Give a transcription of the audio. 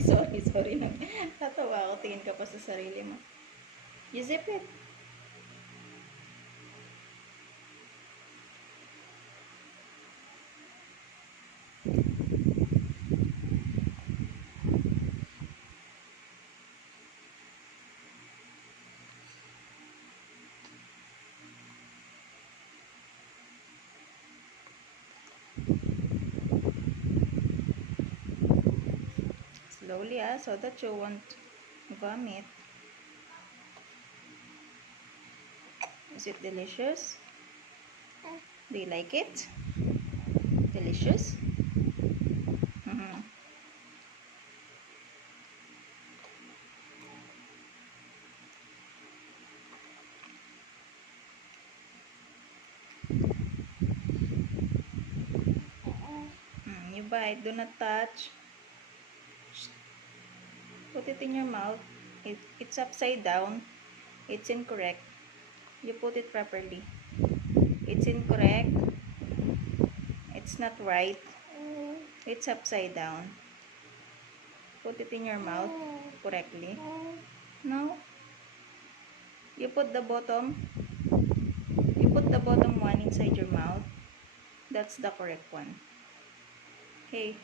Sorry. Natawa ako. Tingin ka pa sa sarili mo. You zip it. Slowly, so that you won't vomit. Is it delicious? Do you like it? Delicious? You bite. Do not touch. Put it in your mouth. It's upside down. It's incorrect. You put it properly. It's incorrect. It's not right. It's upside down. Put it in your mouth correctly. No. You put the bottom one inside your mouth. That's the correct one. Okay.